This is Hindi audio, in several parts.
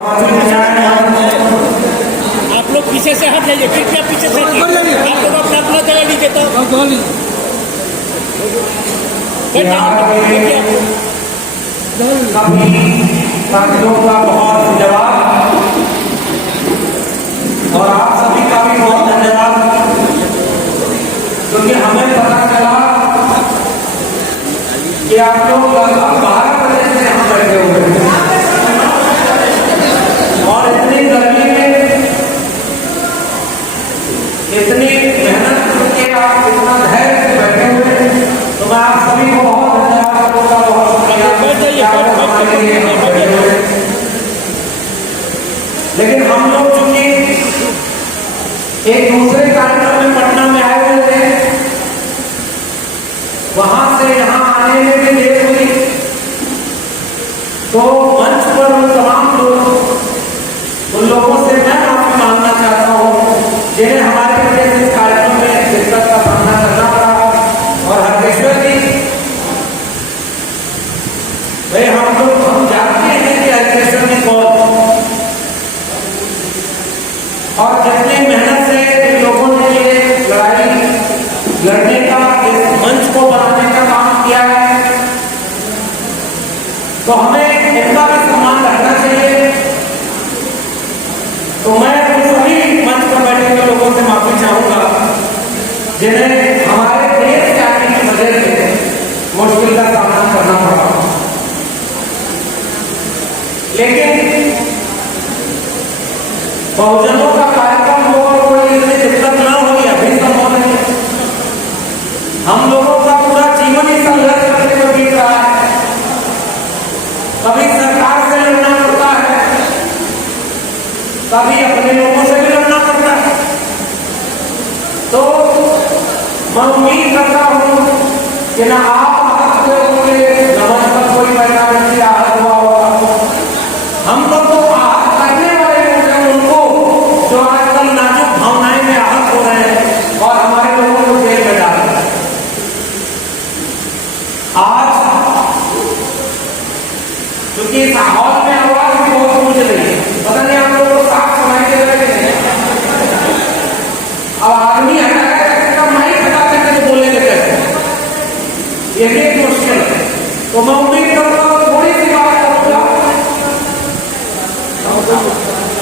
आप लोग पीछे से हट जाइए, फिर क्या पीछे से आप लोग अपना अपना जगह लीजिए तो साथियों का बहुत धन्यवाद और आप सभी का भी बहुत धन्यवाद, क्योंकि हमें पता चला कि आप लोग लगभग 12 बजे से यहाँ बैठे हुए हैं और इतनी गर्मी में इतनी मेहनत करके आप इतना धैर्य से बैठे हुए हैं, तो मैं आप सभी को बहुत धन्यवाद करूंगा। बहुत शुक्रिया। लेकिन हम लोग चूंकि एक दूसरे कार्यक्रम में पटना में आए हुए थे, वहां से यहाँ आने में भी देर हुई, तो मंच पर उन तमाम लोग उन लोगों से मैं माफी मांगना चाहता हूँ जिन्हें हमारे वजह से इस कार्यक्रम में दिक्कत का सामना करना पड़ा। और हरकेश्वर जी भाई, हम जानते हैं कि हरकेश्वर जी कौन, और कितनी मेहनत से इन लोगों ने ये लड़ाई लड़ने का, इस मंच को बनाने का काम किया है, तो हमें इनका भी सम्मान रखना चाहिए। तो मैं उन सभी मंच पर बैठे हुए लोगों से माफी चाहूंगा जिन्हें हमारे देश के आने की वजह से मुश्किल का सामना करना पड़ा। लेकिन बहुजनों का कार्यक्रम हो और कोई इसमें दिक्कत ना होगी, अभी संभव नहीं। हम लोगों का पूरा जीवन ही संघर्ष करने में बीत रहा है। कभी सरकार से लड़ना पड़ता है, कभी अपने लोगों से भी लड़ना पड़ता है। तो मैं उम्मीद करता हूं कि ना आप आहत हुए होंगे, न मंच पर कोई महिला व्यक्ति आहत हुआ होगा। हम लोग तो आहत करने वाले लोग हैं उनको जो आजकल नाजुक भावनाएं में आहत हो रहे हैं और हमारे लोगों को जेल में डाल रहे हैं। आज क्योंकि इस हॉल में आवाज भी बहुत गूंज रही है, पता नहीं आप लोगों को साफ सुनाई दे रहे हैं। अब आदमी हटाएगा, माइक हटाते कैसे बोलेंगे, कैसे, ये भी एक मुश्किल है। तो मैं उम्मीद करता हूँ थोड़ी सी बात करूंगा।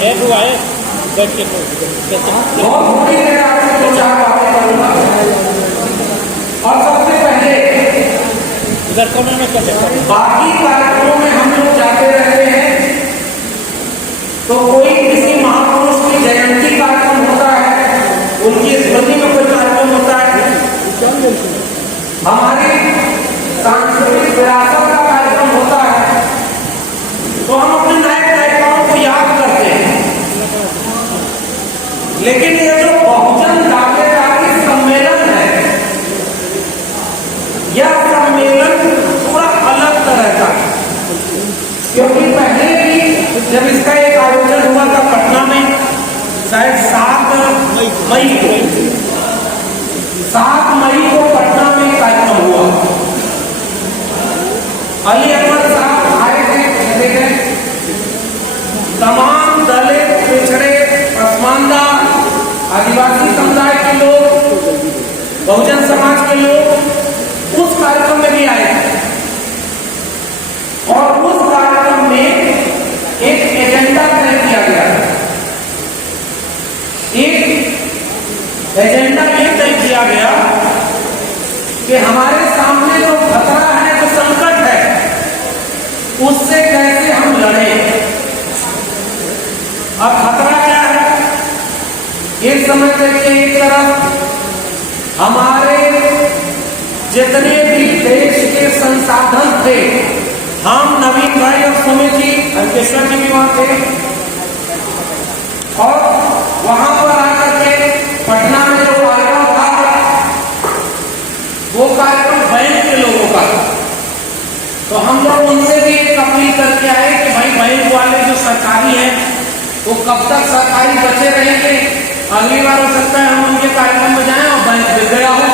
एक हुआ है बैठ के बहुत थोड़ी देर आपसे 2-4 बातें करूंगा। और सबसे पहले इधर कोने में कैसे बाकी कार्यक्रमों में हम लोग जाते रहते हैं, तो कोई किसी महापुरुष की जयंती कार्यक्रम होता है, उनकी स्मृति में कोई कार्यक्रम होता है, हमारी सांस्कृतिक विरासत का कार्यक्रम होता है, तो हम अपने नायकों को याद करते हैं। लेकिन ये जो बहुजन दावेदारी सम्मेलन है, यह सम्मेलन थोड़ा अलग तरह का है, क्योंकि पहले भी जब इसका एक आयोजन हुआ था पटना में, शायद 7 मई को पटना में कार्यक्रम हुआ। अली अकबर साहब आए थे, चले गए। तमाम दलित, पिछड़े, पसमानदा, आदिवासी समुदाय के लोग, बहुजन समाज के लोग उस कार्यक्रम में भी आए थे। और उस कार्यक्रम में एक एजेंडा तय किया गया था। एक एजेंडा ये तय किया गया कि हमारे सामने जो खतरा है, जो संकट है, उससे कैसे हम लड़ें। अब खतरा क्या है? एक समय देखिए, एक तरफ हमारे जितने भी देश के संसाधन थे, हम नवीन भाई और सुमित जी, हरकेश्वर जी भी वहां थे, और वहां पर आकर के पटना में जो कार्यक्रम था, वो कार्यक्रम बैंक के लोगों का था। तो हम लोग उनसे भी एक अपील करके आए कि भाई, बैंक वाले जो सरकारी हैं, वो कब तक सरकारी बचे रहेंगे? अगली बार हो सकता है हम उनके कार्यक्रम में जाएं और बैंक बिक गया हो,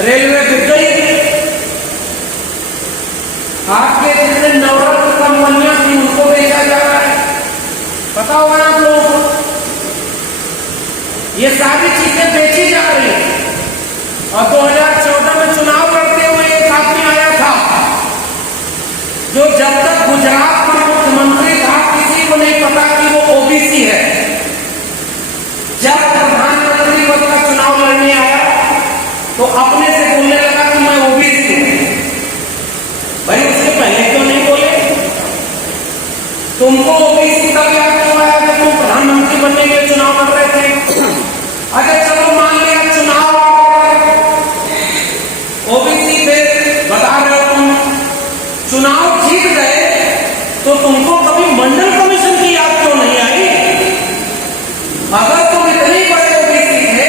रेलवे बिक गई, आपके जितने नवरत्न कंपनियां थी उनको बेचा जा पता होगा आप लोगों को, ये सारी चीजें बेची जा रही है। और 2014 में चुनाव लड़ते हुए एक आदमी आया था जो जब तक गुजरात का मुख्यमंत्री था किसी को नहीं पता कि वो ओबीसी है। जब प्रधानमंत्री पद का चुनाव लड़ने आया तो अपने से बोलने लगा कि मैं ओबीसी हूं। भाई उससे पहले क्यों नहीं बोले? तुमको ओबीसी का याद क्यों आया जब तुम प्रधानमंत्री बनने के चुनाव लड़ रहे थे? अगर चलो मान लिया चुनाव ओबीसी पे बता रहे हो तुम, चुनाव जीत गए तो तुमको कभी मंडल कमीशन की याद क्यों नहीं आई? अगर तुम इतने बड़े ओबीसी थे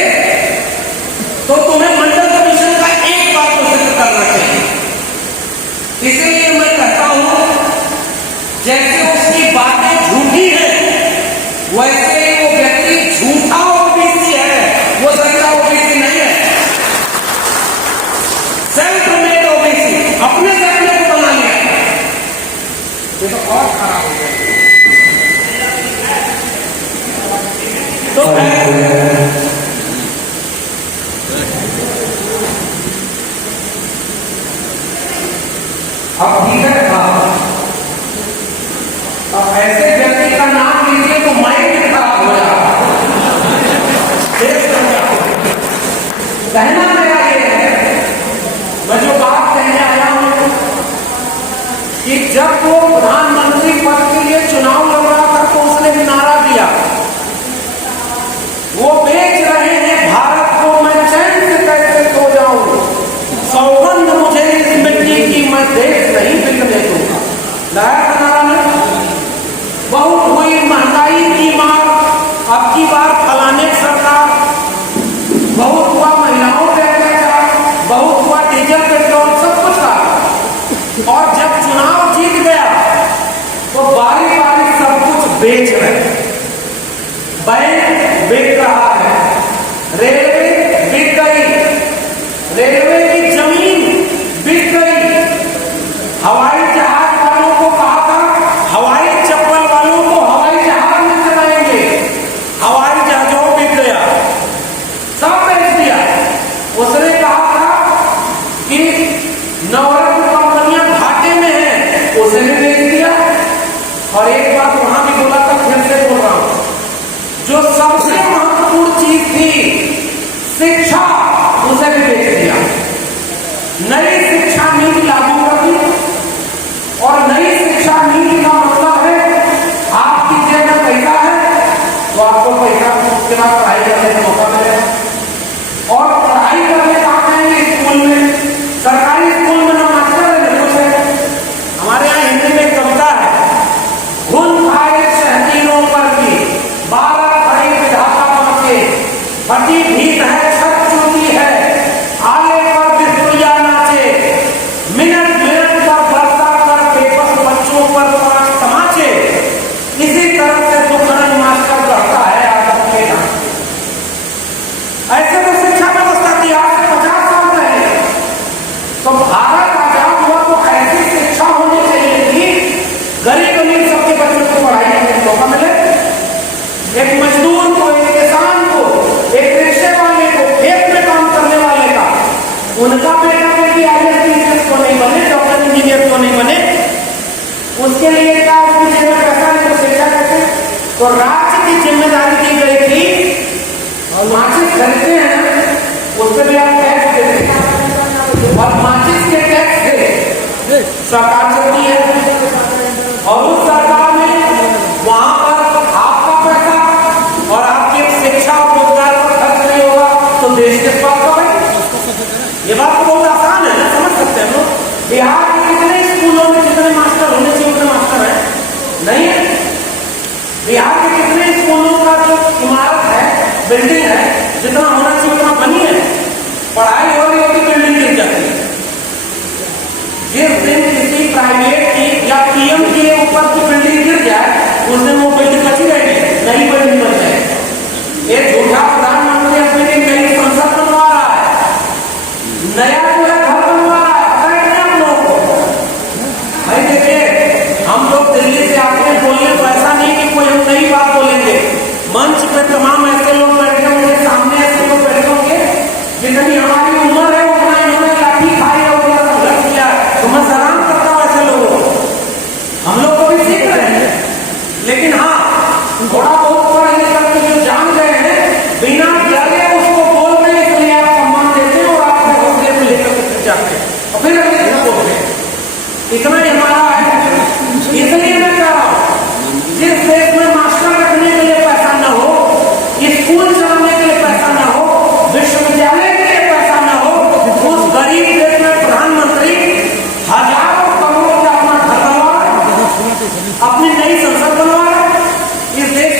तो तुम्हें मंडल कमीशन का एक बार तो जिक्र करना चाहिए। इसीलिए मैं कहता हूं जैसे उसकी बातें झूठी है वैसे वो व्यक्ति झूठा ओबीसी है, वो सच्चा ओबीसी नहीं है। सेल्फ मेड ओबीसी, अपने से अपने को बना लिया। ये तो और खराब हो गया। तो अब ठीक है, अब ऐसे व्यक्ति का नाम लीजिए तो माइंड खराब हो जाता। कहना मेरा ये है, मैं जो बात कहने आया हूं कि जब वो प्रधानमंत्री पद के लिए चुनाव लड़ रहा था तो उसने भी नारा दिया, वो बेच रहे हैं भारत को, मैं चैन से कैसे सो जाऊं, सौगंध मुझे इस मिट्टी की, मैं देश नहीं बिकने दूंगा। लाया था नारा में। बहुत हुई महंगाई की मार, अब की बार फलाने सरकार, बहुत हुआ महिलाओं पे अत्याचार, बहुत हुआ डीजल पेट्रोल, सब कुछ था। और जब चुनाव जीत गया तो बारी बारी सब कुछ बेच रहे। बैंक बिक रहा है, रेलवे बिक गई, रेलवे की जमीन बिक गई, हवाई जहाज वालों को कहा था हवाई चप्पल वालों को हवाई जहाज में चलाएंगे, हवाई जहाजों बिक गया, सब बेच दिया। उसने कहा था कि नवरत्न कंपनियां घाटे में हैं, उसे भी बेच दिया। और एक बात वहां भी बोला था, फिर से बोल रहा हूं, जो सबसे महत्वपूर्ण चीज थी शिक्षा, उसे भी बेच दिया। नई शिक्षा नीति लागू कर दी। और नई शिक्षा नीति का मतलब है आपकी जेब में पैसा है तो आपको पैसा उसके बाद पढ़ाई करने का मौका मिलेगा। और पढ़ाई करने का आएंगे स्कूल में, सरकारी स्कूल में ना मास्टर है ना कुछ है। हमारे यहाँ हिंदी में एक कविता है, घुन खाए शहरीरों पर भी 12 खड़ी विधाता पहुंचे, फटी भीत है छत चूती है, आले पर बिस्कुलिया नाचे, मिनट मिनट पर बरसा कर बेबस बच्चों पर 5 तमाचे। इसी तरह से दुखरंग मास्टर बढ़ता है आदम के नाम। ऐसे तो शिक्षा व्यवस्था थी आज से 50 साल पहले। तो भारत आजाद हुआ तो ऐसी शिक्षा होनी चाहिए कि गरीब अमीर सबके बच्चों को पढ़ाई करने का मौका मिले। एक मजदूर को, एक किसान को, एक रिक्शे वाले को, खेत में काम करने वाले का, उनका बेटा बेटी IAS को नहीं बने, डॉक्टर इंजीनियर को नहीं बने, उसके लिए क्या उसकी जेब में पैसा नहीं तो शिक्षा कैसे? तो राज्य की जिम्मेदारी दी गई थी। और माचिस खरीदते हैं उस पर भी आप टैक्स देते हैं, और माचिस के टैक्स से सरकार चलती है। और उस सरकार में वहां पर आपका पैसा और आपकी शिक्षा और रोजगार पर खर्च नहीं होगा तो देश के पास का है। ये बात तो बहुत आसान है ना, समझ सकते हैं लोग। बिहार के कितने स्कूलों में जितने मास्टर होने चाहिए उतने मास्टर हैं नहीं है। बिहार के कितने स्कूलों का जो इमारत है, बिल्डिंग है, जितना होना चाहिए उतना बनी है। पढ़ाई हो रही होती बिल्डिंग गिर जाती है। जिस दिन किसी प्राइवेट की या PM के ऊपर की बिल्डिंग गिर जाए उस दिन वो बिल्डिंग बची रहेगी, नई बिल्डिंग बन जाएगी। एक झूठा प्रधानमंत्री अपने लिए नई संसद बनवा रहा है, नया पूरा घर बनवा रहा है। पता है क्या हम लोगों को? भाई देखिए, हम लोग दिल्ली से आते हैं बोलने, तो ऐसा नहीं कि कोई हम नई बात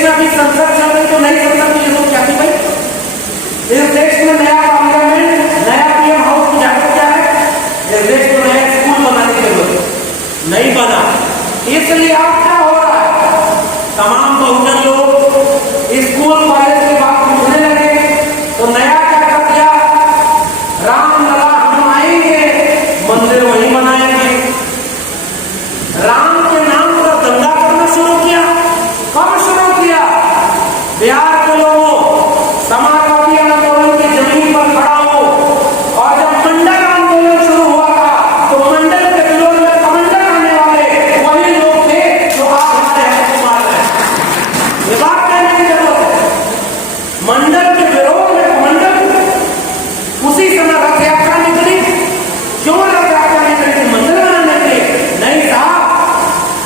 में अभी संसद चल रही, तो नई संसद की जरूरत क्या थी भाई? इस देश में नया पार्लियामेंट, नया पीएम हाउस की जरूरत क्या है? इस देश में नया स्कूल बनाने की जरूरत नहीं बना। इसलिए अब क्या हो रहा है, तमाम बहुजन लोग स्कूल कॉलेज की बात पूछने लगे, तो नया क्या कर दिया, रामलला हम आएंगे, मंदिर वहीं बनाएंगे। राम के नाम पर दंगा करना शुरू किया। कब शुरू किया? बिहार के लोगों, समाजवादी आंदोलन की जमीन पर खड़ा हो, और जब मंडल आंदोलन शुरू हुआ था, तो मंडल के विरोध में कमंडल आने वाले वही लोग थे जो आज हमारे हक को मार रहे हैं। ये बात कहने की जरूरत है। मंडल के विरोध में कमंडल, उसी समय रथ यात्रा निकली। क्यों रथ यात्रा निकली थी? मंदिर बनाने के लिए नहीं साहब,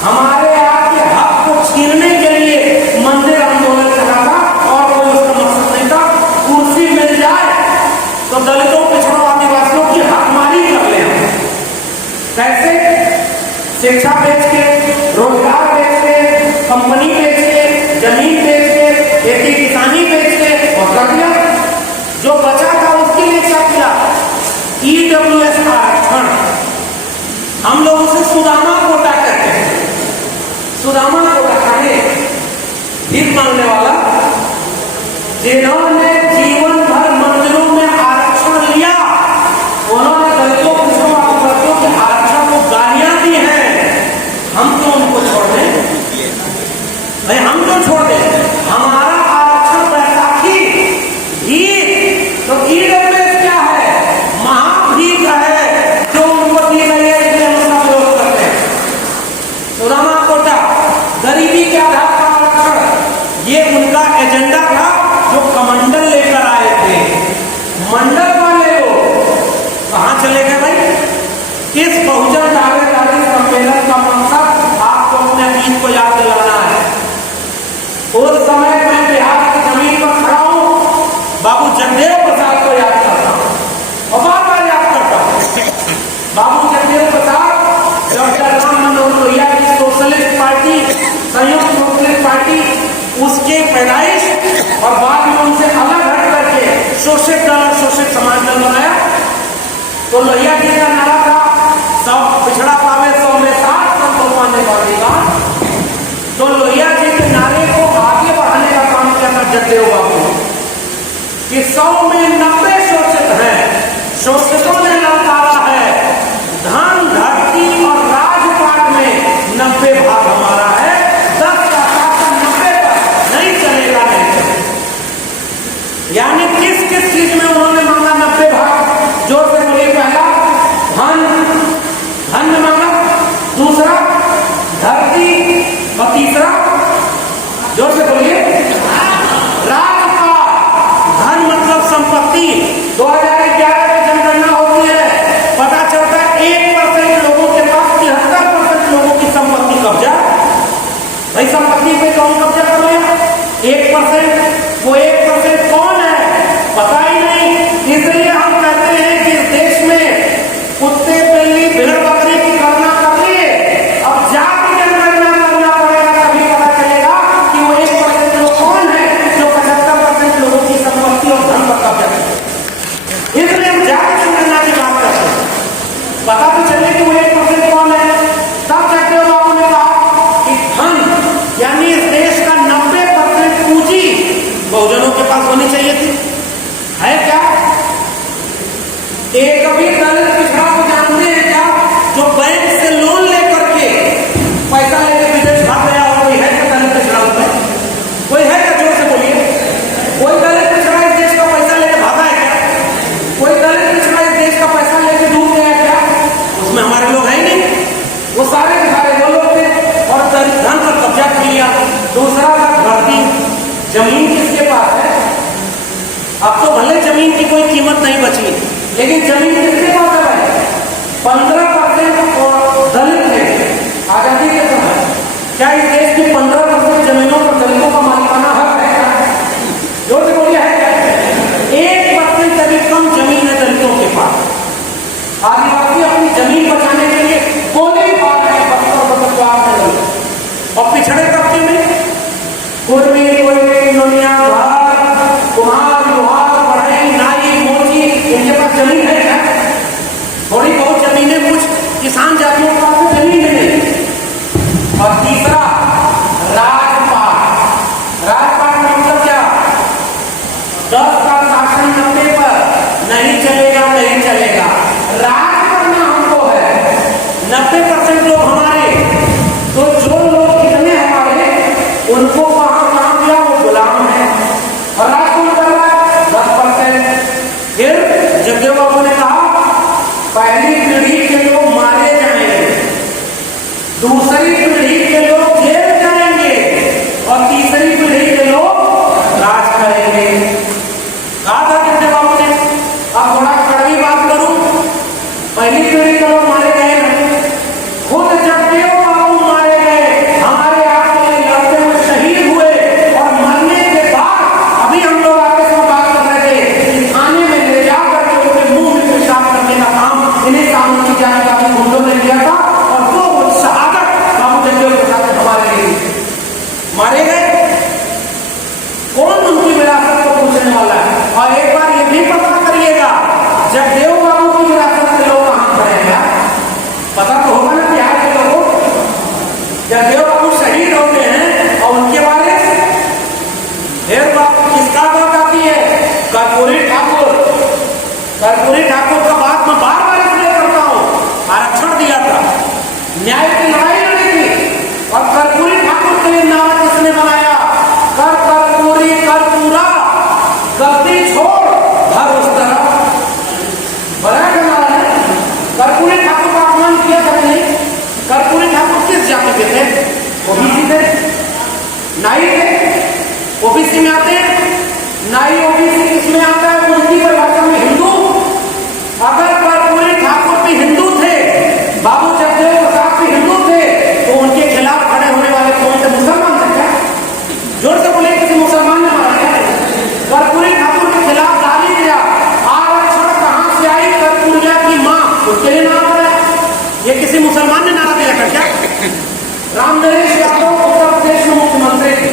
हमारे आपके हक को छीनने के लिए मंदिर आंदोलन चला था, और कोई उसका मकसद नहीं था। कुर्सी मिल जाए तो दलितों, पिछड़ों, आदिवासियों की हकमारी कर ले हम। कैसे? शिक्षा बेच के, रोजगार बेच के, कंपनी बेच के, जमीन बेच के, खेती किसानी बेच के, और कर दिया। जो बचा था उसके लिए क्या किया? ईडब्ल्यूएस आरक्षण, हम लोग उसे सुदामा कोटा कहते हैं। सुदामा कोटा खाने भीख मांगने वाला, जिन्होंने जीवन भर मंदिरों में आरक्षण लिया, उन्होंने दलितों, पिछड़ों, आदिवासियों के आरक्षण को गालियां दी हैं। हम तो उनको छोड़ दें भाई, हम तो छोड़ दें। हमारा आरक्षण बैसाखी भीख, तो ईडब्ल्यूएस क्या है? महाभीख है जो उनको दी गई है, इसलिए हम उसका विरोध करते हैं। सुदामा कोटा, गरीबी के आधार पर आरक्षण, ये उनका एजेंडा था जो कमंडल लेकर आए थे। मंडल वाले लोग कहां चले गए भाई? इस बहुजन जागृति सम्मेलन का मकसद आपको अपने अतीत को याद दिलाना है। उस समय मैं बिहार की जमीन पर खड़ा हूं, बाबू जगदेव प्रसाद को याद करता हूं, और बार बार याद करता हूं। बाबू जगदेव प्रसाद, डॉक्टर राम मनोहर लोहिया की सोशलिस्ट पार्टी, संयुक्त सोशलिस्ट पार्टी, उसके पैदाइश, और बाद में उनसे अलग हट करके शोषित दल और शोषित समाज दल बनाया। तो लोहिया जी का नारा था, सब पिछड़ा पावे 100 में 60, सब तो पाने पाएगा। तो लोहिया जी के नारे को आगे बढ़ाने का काम किया था जगदेव बाबू कि 100 में 90 शोषित हैं, शोषितों ने ललकारा है, धन, धरती और राजपाट में 90 भाग हमारा है, 10 का शासन 90 पर नहीं चलेगा, नहीं चलेगा। यानी किस किस चीज में उन्होंने मांगा 90 भाग? जोर से बोलिए। पहला धन में मांगा, दूसरा धरती, और तीसरा जोर से बोलिए राजपाट। धन मतलब संपत्ति। 2011 में जनगणना होती है, पता चलता है 1% लोगों के पास 73% लोगों की संपत्ति कब्जा। भाई संपत्ति पे कौन कब्जा कर लिया? 1%। वो 1% कौन है पता ही नहीं। इसलिए हम कहते हैं कि इस देश में कुत्ते, बिल्ली, भेड़, बकरी की गणना कर लिए, अब जाति जनगणना करना पड़ेगा, तभी पता चलेगा कि वो 1% लोग कौन है जो 75% लोगों की संपत्ति और धन पर कब्जा करते। इसलिए हम जाति जनगणना की बात करते हैं, पता तो चले कि वो 1% कौन है। तब जगदेव बाबू ने कहा कि धन, यानी इस देश का 90% पूंजी बहुजनों के मारे गए। कौन उनकी विरासत को पूछने वाला है? और एक बार ये भी पता करिएगा, जब देव बाबू की विरासत के लोग कहां करेंगे, पता तो होगा ना बिहार के लोगों को। जब देव बाबू शहीद होते हैं और उनके बारे देव बाबू किसका बात आती है? कर्पूरी ठाकुर। कर्पूरी ठाकुर का बात मैं बार बार इसलिए करता हूं, आरक्षण दिया था, न्याय की लड़ाई लड़ी थी, और कर्पूरी ठाकुर के लिए नारा किसने बनाया? कर्पूरी कर्पूरा गलती छोड़ हर उस तरह, बड़ा नारा है। कर्पूरी ठाकुर का अपमान किया था नहीं? कर्पूरी ठाकुर किस जाति के थे? ओबीसी थे, नाई थे, ओबीसी में आते हैं। नाई ओबीसी किसमें आता है? उनकी परिभाषा में हिंदू। अगर कर्पूरी ठाकुर भी हिंदू थे, बाबू जगदेव प्रसाद भी हिंदू थे, तो उनके खिलाफ खड़े होने वाले कौन थे? मुसलमान थे क्या? जोर से बोले, किसी मुसलमान ने मारा क्या? कर्पूरी ठाकुर के खिलाफ गाली दिया। आरक्षण कहां से आई? कर्पूरिया की मां, उसके लिए नारा दिया। ये किसी मुसलमान ने नारा दिया था क्या? रामनरेश यादव उत्तर प्रदेश में मुख्यमंत्री थे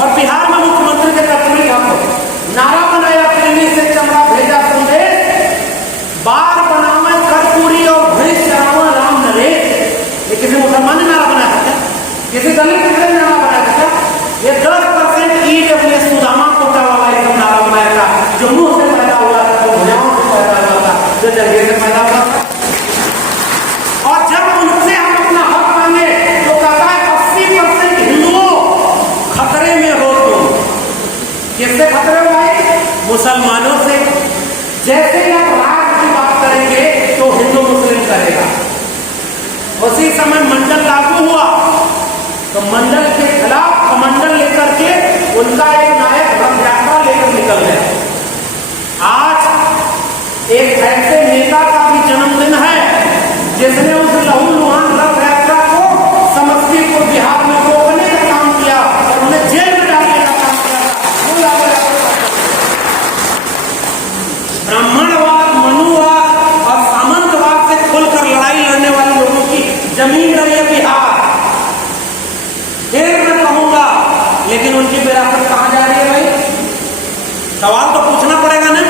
और बिहार में मुख्यमंत्री थे कर्पूरी ठाकुर। नारा बनाया, दिल्ली से चमड़ा भेजा संदेश, बार बनावे कर्पूरी और भैंस चरावा राम नरेश। ये किसी मुसलमान ने नारा बनाया था क्या? किसी दलित ने नारा बनाया था क्या? ये 10% ईडब्ल्यूएस सुदामा कोटा वाला एक नारा बनाया था, जो मुंह से पैदा हुआ था, जो भुजाओं से पैदा हुआ था, जो जंगे से पैदा हुआ था। और जब उनसे हम अपना हक मांगे तो कहता है 80% हिंदुओं खतरे में हो तुम। किससे खतरे में आए? मुसलमानों से। जैसे ही आप राग की बात करेंगे तो हिंदू मुस्लिम करेगा। उसी समय मंडल लागू हुआ तो मंडल के खिलाफ कमंडल लेकर के उनका एक नायक रथ यात्रा लेकर निकल गया। आज एक ऐसे नेता का भी जन्मदिन है जिसने उस लहूलुहान रथ यात्रा को समस्तीपुर बिहार में रोकने का काम किया और उन्हें जेल में डालने का काम किया था। ब्राह्मणवाद, मनुवाद और सामंतवाद से खुलकर लड़ाई लड़ने वाले लोगों की जमीन रही है बिहार। फिर मैं कहूंगा, लेकिन उनकी विरासत कहां जा रही है भाई? सवाल तो पूछना पड़ेगा ना।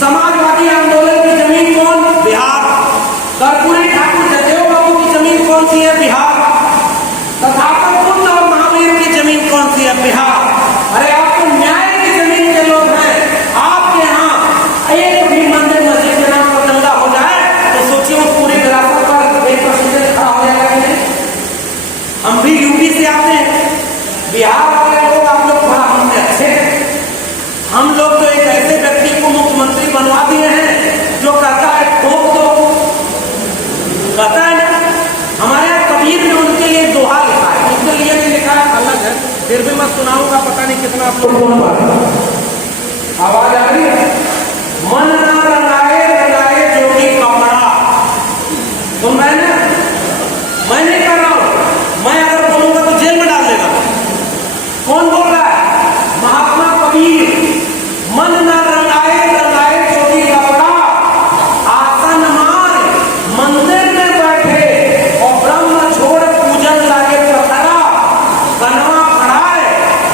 समाजवादी आंदोलन की जमीन कौन? बिहार। कर्पूरी ठाकुर जगदेव बाबू की जमीन कौन सी है? बिहार। तथागत बुद्ध और महावीर की जमीन कौन सी है? बिहार। अरे आप तो न्याय की जमीन के लोग हैं। आपके यहाँ एक भी मंदिर मस्जिद के नाम पर दंगा हो जाए तो सोचिए उस पूरी विरासत पर एक प्रेसिडेंट खड़ा हो जाएगा कि नहीं? हम भी यूपी से आते हैं, बिहार वाले लोग आप लोग थोड़ा हमसे अच्छे हैं। हम लोग तो एक ऐसे व्यक्ति को मुख्यमंत्री बनवा दिए हैं जो कहता है ठोक दो, कहता है ना। हमारे यहाँ कबीर ने उनके लिए दोहा लिखा है, उसके लिए भी लिखा है अलग है, फिर भी मैं सुनाऊंगा, पता नहीं कितना आप लोग आवाज आ रही है। मन ना रंगाए रंगाए जो कि कपड़ा, तो मैं नहीं कर रहा हूं, मैं अगर बोलूंगा तो जेल में डाल देगा। कौन बोल रहा है? महात्मा कबीर। मन ना रंगाए रंगाए जो कि कपड़ा, आसन मार मंदिर में बैठे और ब्रह्म छोड़ पूजन लागे पथरा, कनवा बढ़ाए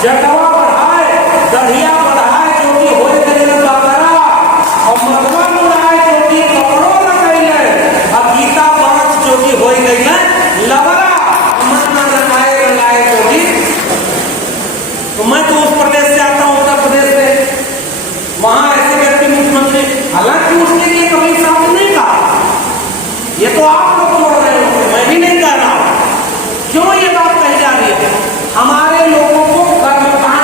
जटवा बढ़ाए दढ़िया बढ़ाए जो कि हो गए बकरा, और मधुआ मुड़ाए जो कि कपड़ों लगाए, और गीता पांच जो कि हो गई लबरा। मन ना रंगाए रंगाए जो कि, तो मैं तो उस प्रदेश से आता हूं, उत्तर प्रदेश से, वहां ऐसे व्यक्ति मुख्यमंत्री, हालांकि उसके लिए कभी शब्द नहीं कहा, ये तो आप लोग बोल रहे हो, मैं भी नहीं कह रहा हूं। क्यों ये बात कही जा रही है? हमारे लोगों को कर्मकांड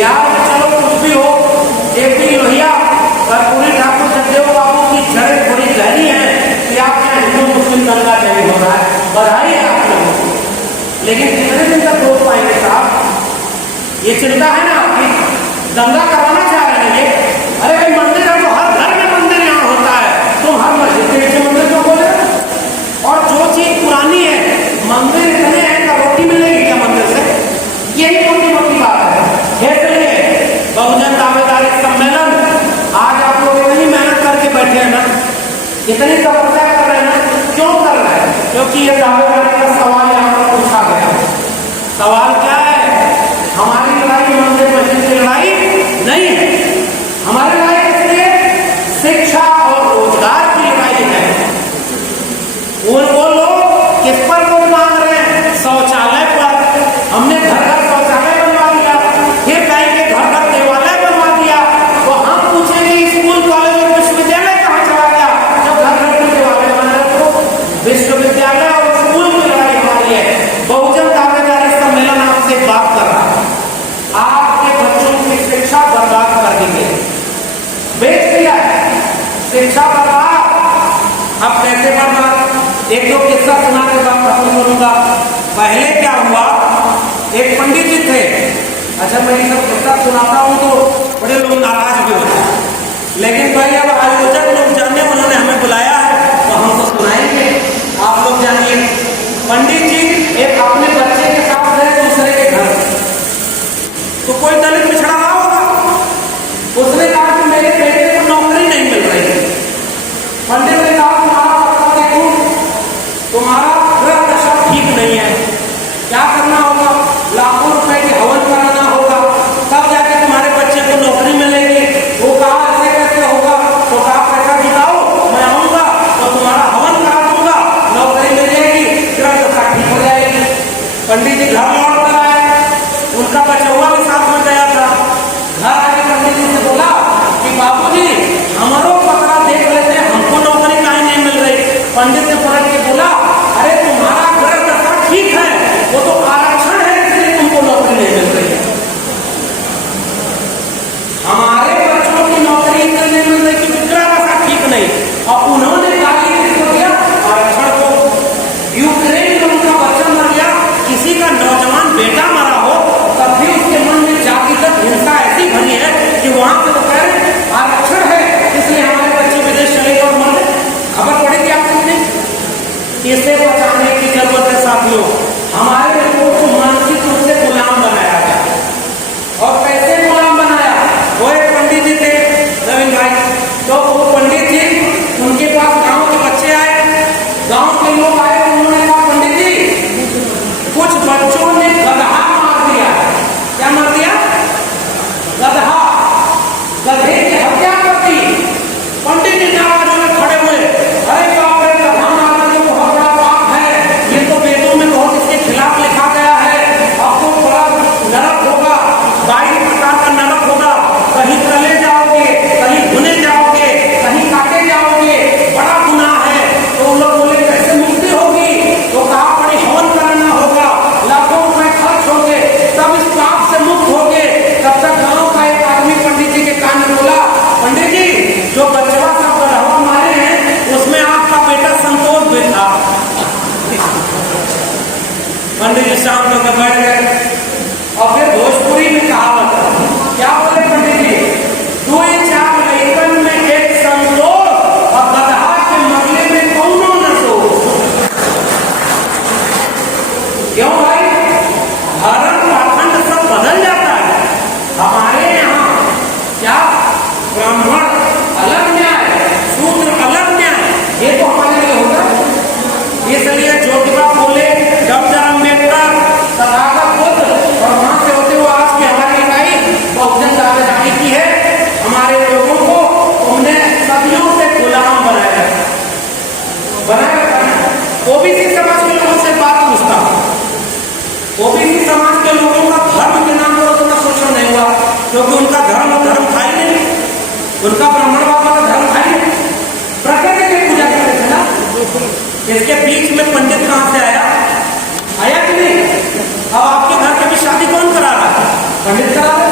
कि यार चलो कुछ भी हो, जेपी लोहिया कर्पूरी ठाकुर जगदेव बाबू की जड़ें थोड़ी गहरी हैं कि आपके यहाँ हिंदू मुस्लिम दंगा नहीं हो रहा है, बधाई है आप लोगों को। लेकिन कितने दिन तक रोक पाएंगे साहब? ये चिंता है ना आपकी, दंगा कराना चाह रहे हैं ये। अरे भाई मंदिर है तो हर घर में मंदिर यहाँ होता है, तुम हर मस्जिद के नीचे मंदिर क्यों खोले? और जो चीज पुरानी है, मंदिर इतने हैं का रोटी मिलेगी क्या मंदिर से? यही मोटी मोटी बात है। इसलिए बहुजन दावेदारी सम्मेलन आज आप लोग इतनी मेहनत करके बैठे हैं ना, इतनी तपस्या कर रहे हैं ना, क्यों कर रहे हैं? क्योंकि ये दावेदारी का सवाल यहाँ पर पूछा गया। सवाल क्या है? हमारी लड़ाई मंदिर मस्जिद की लड़ाई नहीं है, हमारी लड़ाई इसलिए शिक्षा और रोजगार की लड़ाई है। वो लोग किस पर वोट मांग रहे हैं? शौचालय पर। हमने घर घर शौचालय बनवा दिया, फिर कहेंगे घर घर देवालय बनवा दिया, तो हम पूछेंगे स्कूल कॉलेज और विश्वविद्यालय कहाँ चला गया जब घर घर में देवालय बना रहे? तो विश्वविद्यालय और स्कूल की लड़ाई हमारी है। बहुजन दावेदारी सम्मेलन आपसे बात कर रहा है, आपके बच्चों की शिक्षा बर्बाद कर दी गई, बेच दिया है शिक्षा बर्बाद। अब कैसे बर्बाद? एक दो किस्सा सुना के बाद खत्म करूंगा। पहले क्या हुआ, एक पंडित जी थे। अच्छा मैं ये सब किस्सा सुनाता हूं तो बड़े लोग नाराज भी होते हैं, लेकिन भाई अब आयोजक लोग जाने, उन्होंने हमें बुलाया है तो हम तो सुनाएंगे, आप लोग जानिए। पंडित जी एक अपने बच्चे के साथ गए दूसरे के घर, तो कोई दलित पिछड़ा रहा होगा, उसने कहा कि मेरे बेटे को नौकरी नहीं मिल रही है। पंडित ने कहा तुम्हारा पता देखो, तुम्हारा ग्रह दशा ठीक नहीं है, क्या करना होगा? लाखों रुपए की हवन कराना होगा, तब जाके तुम्हारे बच्चे को नौकरी मिलेगी। वो कहा ऐसे कैसे होगा? तो कहा पैसा जुटाओ, मैं आऊंगा तो तुम्हारा हवन करा दूंगा, नौकरी मिल जाएगी, ग्रह दशा ठीक हो जाएगी। पंडित जी घर लौट कर आए, उनका बचौआ भी साथ में गया था। घर आके पंडित जी से बोला कि बाबूजी हमारो पतरा देख लेते हैं, हमको नौकरी काहे नहीं मिल रही? पंडित ने पलट के बोला अरे तुम्हारा ग्रह दशा ठीक है, वो तो आरक्षण है इसलिए तुमको नौकरी नहीं मिल रही है। हमारे बच्चों की नौकरी इसलिए नहीं मिल रही क्योंकि ग्रह दशा ठीक नहीं। और उन्होंने गाली किसको दिया? आरक्षण को। यूक्रेन में उनका बच्चा मर गया, किसी का नौजवान बेटा मरा हो, तब भी उसके मन में जातिगत हिंसा ऐसी भरी है कि वहां से तो कह रहे आरक्षण है इसलिए हमारे बच्चे विदेश चले गए और मर गए। खबर पड़ी थी आपको नहीं? इसे बचाने की जरूरत है साथियों। हमारे लोगों को मानसिक रूप से गुलाम बनाया गया। और कैसे गुलाम बनाया? वो एक पंडित जी थे नवीन भाई, तो वो पंडित जी उनके पास गांव के बच्चे आए, गांव के लोग आए, उन्होंने कहा पंडित जी कुछ बच्चों ने गधा मार दिया। क्या मार दिया? गधा, गधे की हत्या कर दी। पंडित जी नाराज में खड़े हुए, अरे बाप रे, गधा मारना तो बहुत बड़ा पाप है, ये तो वेदों में बहुत इसके खिलाफ लिखा गया है, आपको बड़ा नरक होगा, 22 प्रकार का नरक होगा, कहीं तले जाओगे, कहीं भुने जाओगे, कहीं काटे जाओगे, बड़ा गुनाह है। तो लोग बोले कैसे मुक्ति होगी? तो कहा बड़ी हवन कराना होगा, लाखों रुपए खर्च होंगे, तब इस पाप से मुक्त होगे। तब तक गांव का एक आदमी पंडित जी के कान में बोला, पंडित जी जो बचवा सब गधवा मारे हैं उसमें आपका बेटा संतोष भी था। पंडित जी शाम को बैठ गए और फिर भोजपुरी में कहावत, क्या बोले पंडित जी? 2-4 लइकन में एक संतोष और गधा के मरले में कौनो न सोच। क्यों भाई? धर्म पाखंड सब बदल जाता है। हमारे यहाँ क्या ब्राह्मण अलग न्याय, शूद्र अलग न्याय, ये तो हमारे लिए होता है। इसलिए ज्योतिबा फूले, डॉक्टर अम्बेडकर, तथागत बुद्ध और वहां से होते हुए आज की हमारी इकाई बहुजन दावेदारी की है। हमारे लोगों को उन्होंने सदियों से गुलाम बनाया। ओबीसी समाज के लोगों से बात पूछता हूं, ओबीसी समाज के लोगों का धर्म के नाम पर उतना शोषण नहीं हुआ क्योंकि उनका धर्म था ही नहीं, उनका ब्राह्मणवाद का धर्म था ही नहीं, प्रकृति की पूजा करते थे ना। इसके बीच में पंडित कहां से आया? आया कि नहीं? अब आपके घर की भी शादी कौन करा रहा है? पंडित करा रहे।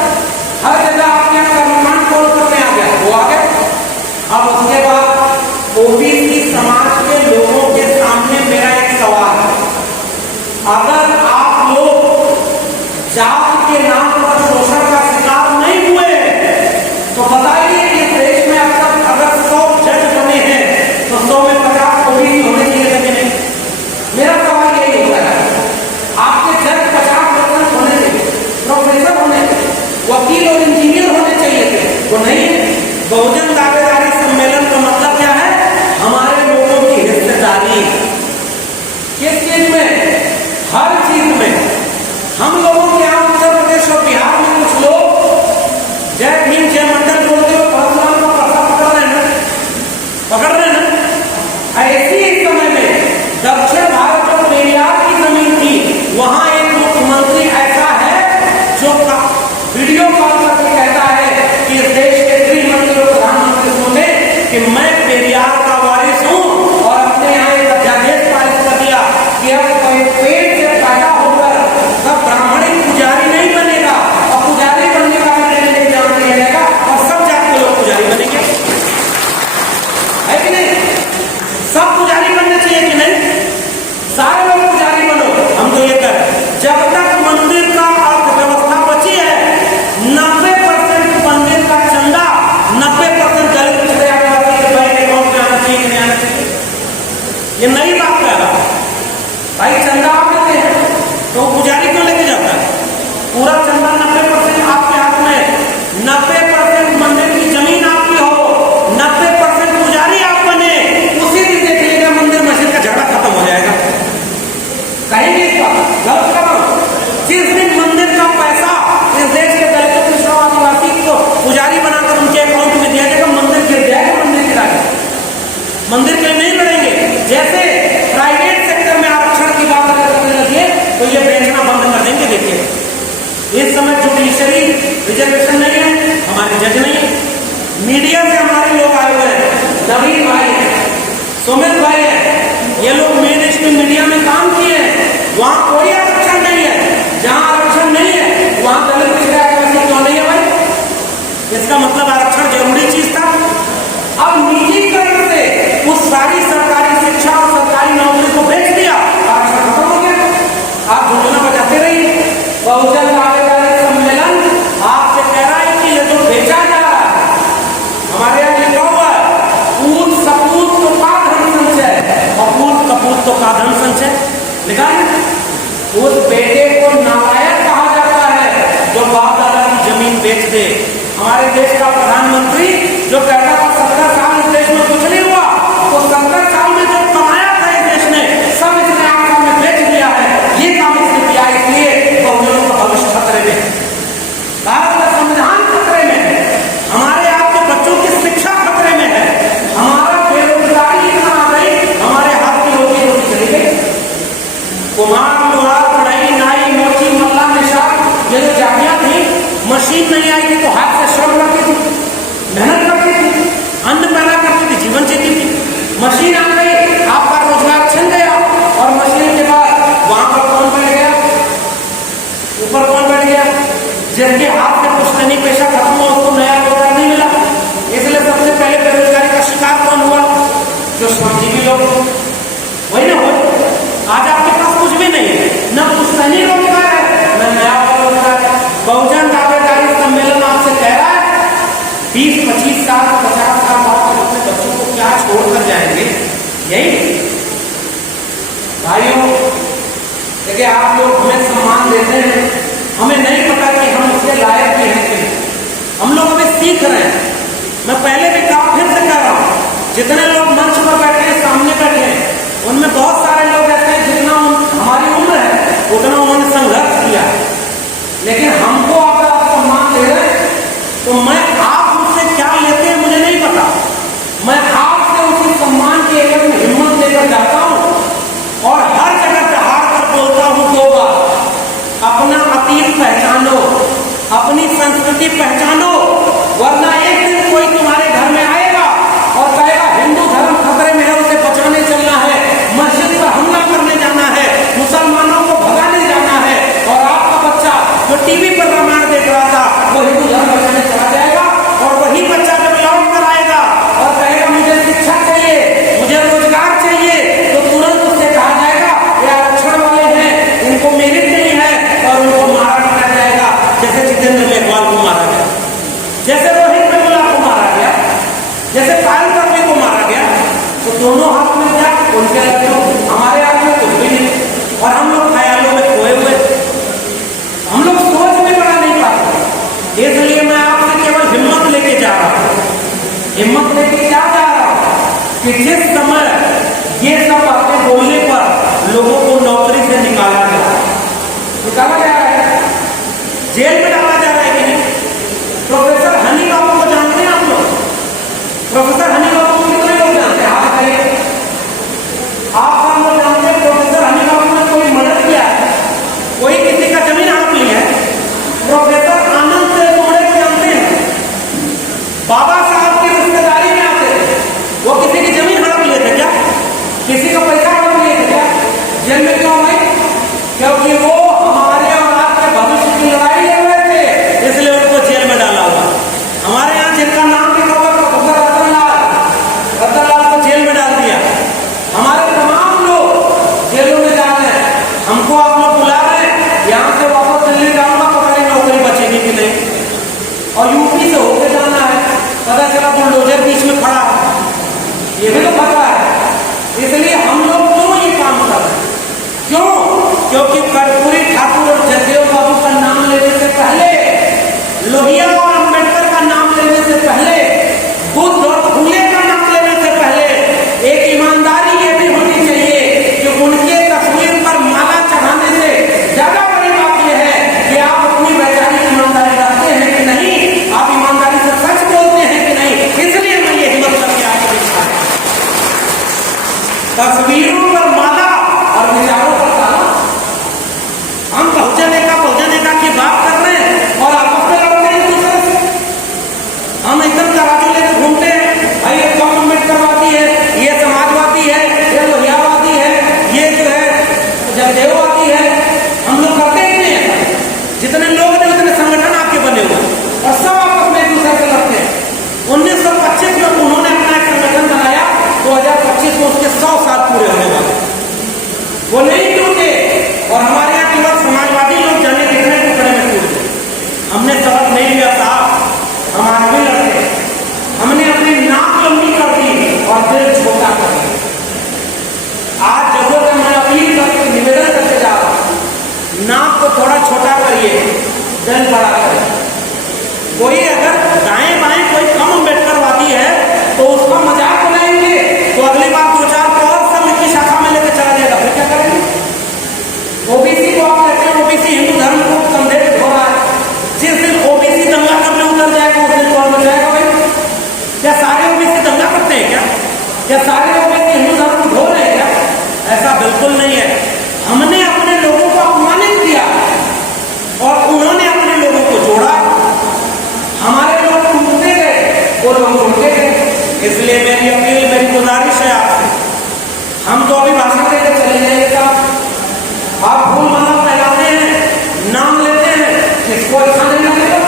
चाहिए। किस चीज में? हर चीज में। हम लोगों के यहाँ उत्तर प्रदेश और बिहार में कुछ लोग जय भीम जय मंडल बोलते हुए परशुराम का प्रसाद पकड़ रहे हैं, पकड़ रहे हैं। ऐसे ही समय में दक्षिण भारत जो पेरियार की जमीन थी, वहां एक मुख्यमंत्री ऐसा है जो वीडियो कॉल करके कहता है कि इस देश के गृह मंत्री और प्रधानमंत्री सुने कि मैं पेरियार का वारिस हूं, और अपने यहाँ एक अध्यादेश पारित कर दिया कि अब पेट से पैदा होकर सब ब्राह्मणी पुजारी नहीं बनेगा, और पुजारी बनने का भी निर्णय एग्जाम दिया जाएगा, और सब जाति के लोग पुजारी बनेंगे। है कि नहीं? सब पुजारी बनने चाहिए कि नहीं? सारे लोग पुजारी बनो। हम तो ये करें, जब तक मंदिर का अर्थव्यवस्था बची है, 90% मंदिर का चंदा 90% दलित पिछड़े आदिवासी के बैंक अकाउंट में आना चाहिए कि नहीं आना चाहिए? ये नई बात कह रहा भाई। चंदा आप देते हैं तो पुजारी क्यों लेके जाता है? पूरा चंदा 90% आपके हाथ में, 90% मंदिर की जमीन आपकी हो, 90% पुजारी आप बने, उसी दिन देखिएगा मंदिर मस्जिद का झगड़ा खत्म हो जाएगा। कहेंगे इस बात गलत करो। जिस दिन मंदिर का पैसा इस देश के दलित पिछड़ों आदिवासी को पुजारी बनाकर उनके अकाउंट में दिया जाएगा, मंदिर गिर जाएगा, मंदिर गिराएगा। मंदिर के नहीं लड़ेंगे। जैसे प्राइवेट सेक्टर में आरक्षण की बात अगर करने लगे तो ये बेचना बंद कर देंगे। देखिए इस समय जुडिशरी रिजर्वेशन नहीं है, हमारे जज नहीं है। मीडिया से हमारे लोग आए हुए हैं, नवीन भाई है, सुमित भाई है, ये लोग मेन स्ट्रीम मीडिया में काम किए हैं। वहां कोई आरक्षण नहीं है। जहां आरक्षण नहीं है वहां दलित पिछड़ा आदिवासी क्यों नहीं है भाई? इसका मतलब आरक्षण जरूरी चीज था। अब निजीकरण से उस सारी सरकारी शिक्षा और सरकारी नौकरी को बेच दिया, आरक्षण खत्म हो गया। आप झुंझुना बजाते रहिए। बहुजन कार्यकारी सम्मेलन आपसे कह रहा है कि ये जो बेचा जा रहा है, हमारे यहाँ लिखा हुआ है पूत सपूत तो का धन संचय, और पूत कपूत तो का धन संचय लिखा है। उस बेटे को नालायक कहा जाता है जो बाप दादा की जमीन बेच दे। हमारे देश का प्रधानमंत्री जो कहता था 70 साल इस देश में कुछ नहीं हुआ, तो 70 साल में जो कमाया था इस देश ने सब इसने 8 साल में बेच दिया है। ये काम इसने किया, इसलिए बहुजनों का भविष्य खतरे में है, भारत का संविधान खतरे में है, हमारे आपके बच्चों की शिक्षा खतरे में है, हमारा बेरोजगारी इतना आ गई, हमारे हाथ की रोटी रोटी चली गई। कुमार लोहार कढ़ाई नाई मोची मल्ला निशान, ये जो जातियां थी, मशीन नहीं आई थी तो हाथ से श्रम करती थी, मेहनत करती थी, अन्न पैदा करती थी, जीवन जीती थी। मशीन आ गई, आपका रोजगार छिन गया, और मशीन के बाद वहां पर कौन बैठ गया? ऊपर कौन बैठ गया? जिनके हाथ से पुश्तैनी पेशा खत्म हुआ उसको नया रोजगार नहीं मिला। इसलिए सबसे पहले बेरोजगारी का शिकार कौन हुआ? जो श्रमजीवी लोग, वही ना हो। आज आपके पास कुछ भी नहीं है, न पुश्तैनी रोजगार है न नया रोजगार है। बहुजन दावेदारी सम्मेलन आपसे कह रहा है 20-25 साल 50 साल बाद अपने बच्चों को क्या छोड़कर जाएंगे? यही भाइयों, देखिए आप लोग हमें सम्मान देते हैं, हमें नहीं पता कि हम उसके लायक भी हैं कि नहीं। हम लोग अभी सीख रहे हैं। मैं पहले भी कहा, फिर से कह रहा हूं, जितने लोग मंच पर बैठे हैं, सामने बैठे हैं, उनमें बहुत सारे लोग ऐसे हैं जितना हमारी उम्र है उतना उन्होंने संघर्ष किया है। लेकिन हमको अगर आप सम्मान दे रहे हैं तो मैं आप मुझसे क्या लेते हैं मुझे नहीं पता। मैं आपसे उसी सम्मान के एवज में हिम्मत लेकर जाता हूं और हर जगह दहाड़ कर बोलता हूं 2 बार, अपना अतीत पहचानो, अपनी संस्कृति पहचानो, वरना एक दिन कोई तुम्हारे घर में आएगा और कहेगा हिंदू धर्म खतरे में है, उसे बचाने चलना है, मस्जिद पर हमला करने जाना है, मुसलमानों को भगाने जाना है, और आपका बच्चा जो टीवी पर रामायण देख रहा था वो हिंदू धर्म बचाने चला जाएगा। और वही बच्चा जब लौट कर आएगा और कहेगा मुझे शिक्षा चाहिए, मुझे रोजगार चाहिए, तो तुरंत उससे कहा जाएगा ये आरक्षण वाले हैं, इनको मेरिट नहीं है, और उनको मारा पीटा जाएगा। जैसे जितेंद्र मेघवाल को मारा गया, जैसे रोहित वेमुला को मारा गया, जैसे पायल कर्मी को मारा गया। तो दोनों हाथ में क्या? उनके लड्डू, हमारे हाथ में कुछ भी नहीं। और हम लोग ख्यालों में खोए हुए, हम लोग सोच में बड़ा नहीं पाते। इसलिए मैं आपसे केवल हिम्मत लेके जा रहा हूं, हिम्मत लेके क्या जा रहा हूं कि जिस समय ये सब बातें आप सब लोग जानते हैं प्रोफेसर हनीबाबू ने कोई मर्डर किया है, कोई किसी का जमीन हड़प ली है। प्रोफेसर आनंद से तोड़े को जानते हैं, बाबा साहब की रिश्तेदारी में आते थे, वो किसी की जमीन हड़प लिए थे क्या? किसी का पैसा हड़प लिए थे क्या? जेल में क्यों गए? क्योंकि वो हमारे और आपके भविष्य की लड़ाई लड़ रहे थे, इसलिए उनको जेल में डाला हुआ। हमारे यहाँ जिनका नाम लिखा हुआ प्रोफेसर रतनलाल को जेल में डाल दिया। हमारे तमाम लोग जेलों में जा रहे हैं। हमको आप लोग बुला रहे हैं, यहाँ से वापस दिल्ली जाऊंगा, पता नहीं नौकरी बचेगी कि नहीं। और यूपी से होकर जाना है, पता चला बुलडोजर बीच में खड़ा है, ये भी तो खतरा है। इसलिए हम लोग क्यों ये काम कर रहे हैं? क्यों? क्योंकि कर्पूरी ठाकुर और जगदेव बाबू का नाम लेने से पहले, लोहिया और अंबेडकर का नाम लेने से पहले, बुद्ध और फूले का नाम लेने से पहले एक ईमानदारी ये भी होनी चाहिए कि उनके तस्वीर पर माला चढ़ाने से ज्यादा बड़ी बात यह है कि आप अपनी वैचारिक ईमानदारी रखते हैं कि नहीं, आप ईमानदारी से सच बोलते हैं कि नहीं। इसलिए मैं ये हिम्मत करके आपको दिखाया, तस्वीरों पर माला और विचारों पर ताला। हम बहुजन एकता की बात कर रहे हैं और आपस में लड़ रहे हैं एक दूसरे से। हम एकदम तराजू लेकर घूमते हैं, भाई ये कौन अम्बेडकरवादी है, ये समाजवादी है, ये लोहियावादी है, ये जो है जगदेववादी है। हम लोग करते ही नहीं है। जितने लोग ने उतने संगठन आपके बने हुए और सब आपस में एक दूसरे से लड़ते हैं। 1925 में उन्होंने अपना एक संगठन बनाया, 2025 में उसके 100 साल पूरे होने वाले, वो नहीं टूटे। और हमारे यहाँ केवल समाजवादी लोग जाने कितने टुकड़े में टूट गए। हमने सबक नहीं लिया साहब, हम आज भी लड़ते हैं। हमने अपनी नाक लंबी कर दी और दिल छोटा कर दिया। आज जरूरत है, मैं अपील करके निवेदन करके जा रहा हूं, नाक को थोड़ा छोटा करिए, दिल बड़ा करिए। कोई अगर दाएं बाएं कोई कम अम्बेडकरवादी है तो उसका मजाक बनाएंगे, तो अगली बार 2-4 और सब की शाखा में लेकर चला जाएगा, फिर क्या करेंगे? ओबीसी को आप कहते हैं ओबीसी हिंदू धर्म को संदेह हो रहा है। जिस दिन ओबीसी दंगा करने उतर जाएगा उस दिन कौन बचाएगा भाई? क्या सारे ओबीसी दंगा करते हैं क्या? क्या सारे ओबीसी हिंदू धर्म को ढो रहे हैं क्या? ऐसा बिल्कुल नहीं है। हमने अपने लोगों को अपमानित किया और उन्होंने अपने लोगों को जोड़ा। हमारे लोग टूटते गए, वो लोग जुड़ते गए। इसलिए मेरी अपील, मेरी गुजारिश है आपसे, हम तो अभी भाषण देकर चले जाएंगे, आप फूल माला फैलाते हैं, नाम लेते हैं, किसको अच्छा नहीं लगेगा?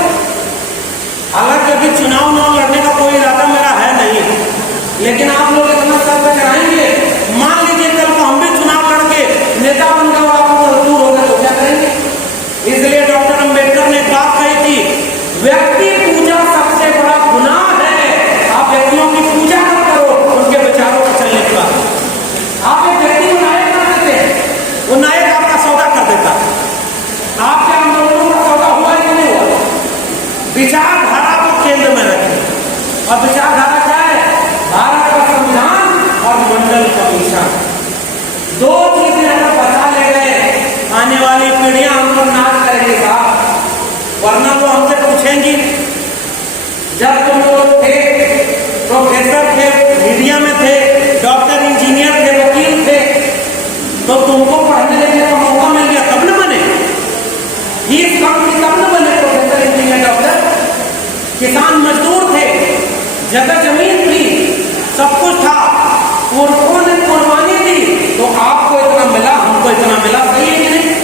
हालांकि अभी चुनाव लड़ने का कोई इरादा मेरा है नहीं, लेकिन आप लोग इतना सब कराएंगे, मान लीजिए कल को हम भी चुनाव लड़के नेता बन गए और आप लोग दूर हो गए तो क्या करेंगे? इसलिए डॉक्टर अंबेडकर ने एक बात कही थी, व्यक्ति पूजा सबसे बड़ा गुनाह है। आप व्यक्तियों की पूजा मत करो, उनके विचारों पर चलने के बाद। आप एक व्यक्ति को नायक बना देते हैं, वो नायक आपका सौदा कर देता है। आपके आंदोलनों का सौदा हुआ कि नहीं हुआ? विचारधारा को केंद्र में रखें। और विचारधारा क्या है? भारत का संविधान और मंडल कमीशन, दो चीजें अगर बचा ले गए, आने वाली पीढ़ियां हम लोग नाच करेंगे साहब। वरना वो हमसे पूछेंगी, जब तुम लोग थे, प्रोफेसर थे, मीडिया में थे, डॉक्टर, इंजीनियर थे, वकील थे, तो तुमको पढ़ने लिखने का मौका मिल गया तब न बने, फीस कम थी तब न बने प्रोफेसर, इंजीनियर, डॉक्टर। किसान मजदूर थे, जगह जमीन थी, सब कुछ था, पुरखों ने कुर्बानी दी, तो आपको इतना मिला, हमको इतना मिला। सही है कि नहीं?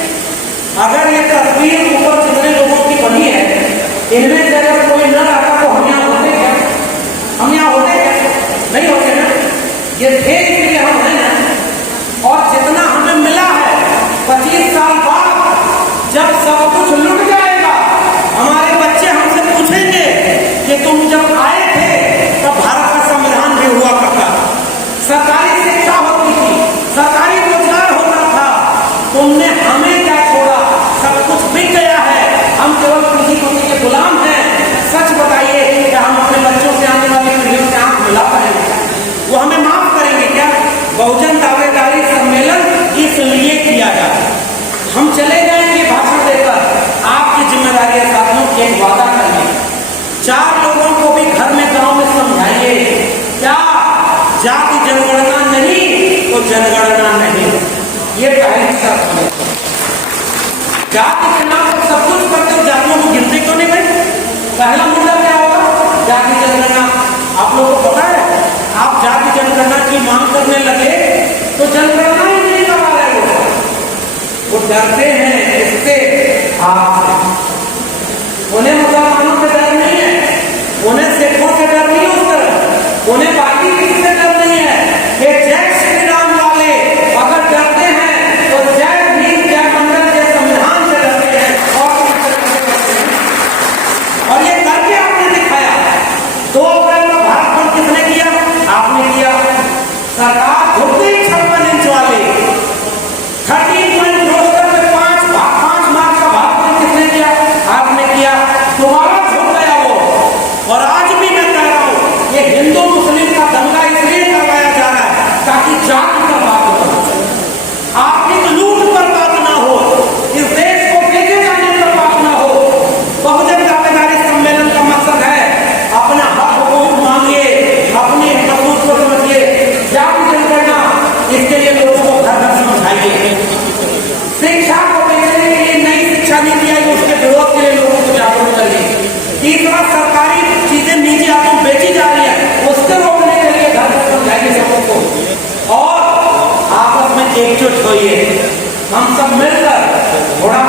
अगर ये तस्वीर ऊपर जितने लोगों की बनी है, इनमें से अगर कोई न रहता तो हम यहाँ होते क्या? हम यहाँ होते क्या? नहीं जनगणना नहीं। ये पहली शर्त है। जाति के नाम पर सब कुछ करते हो, जातियों को गिनते क्यों नहीं भाई? पहला मुद्दा क्या होगा? जाति जनगणना। आप लोगों को पता है, आप जाति जनगणना की मांग करने लगे तो जनगणना ही नहीं करवा रहे हो। वो डरते हैं इससे, आपसे। उन्हें मुसलमानों से डर नहीं है, उन्हें सिखों से डर नहीं है, उस तरह उन्हें बाकी किसी से डर नहीं है। ये जय श्री राम वाले अगर डरते हैं तो जय भीम जय मंडल के संविधान से डरते हैं। और ये करके आपने दिखाया। 2 अप्रैल का भारत बंद किसने किया? आपने किया। सरकार खुद ही 56 इंच वाले 13 पॉइंट रोस्टर पे 5 मार्च का भारत बंद किसने किया? आपने किया। दोबारा झुक गया वो। और आज भी मैं कह रहा हूं, ये हिंदू मुस्लिम का दंगा इसलिए करवाया जा रहा है ताकि जाति पर बात हो, आर्थिक लूट पर बात ना हो, इस देश को बेचे जाने पर बात ना हो। बहुजन दावेदारी सम्मेलन का मकसद है अपना हक हकूक मांगिए, अपने हकूक को समझिए। जाति जनगणना, इसके लिए लोगों को घर घर समझाइए। शिक्षा को बेचने के लिए नई शिक्षा नीति आई, उसके विरोध के लिए लोगों को जागरूक करिए। तीसरा, सरकारी चीजें निजी हाथों में बेची जा रही है, उसको रोकने के लिए घर घर समझाइए लोगों को। और आपस में एकजुट होइए, हम सब मिलकर थोड़ा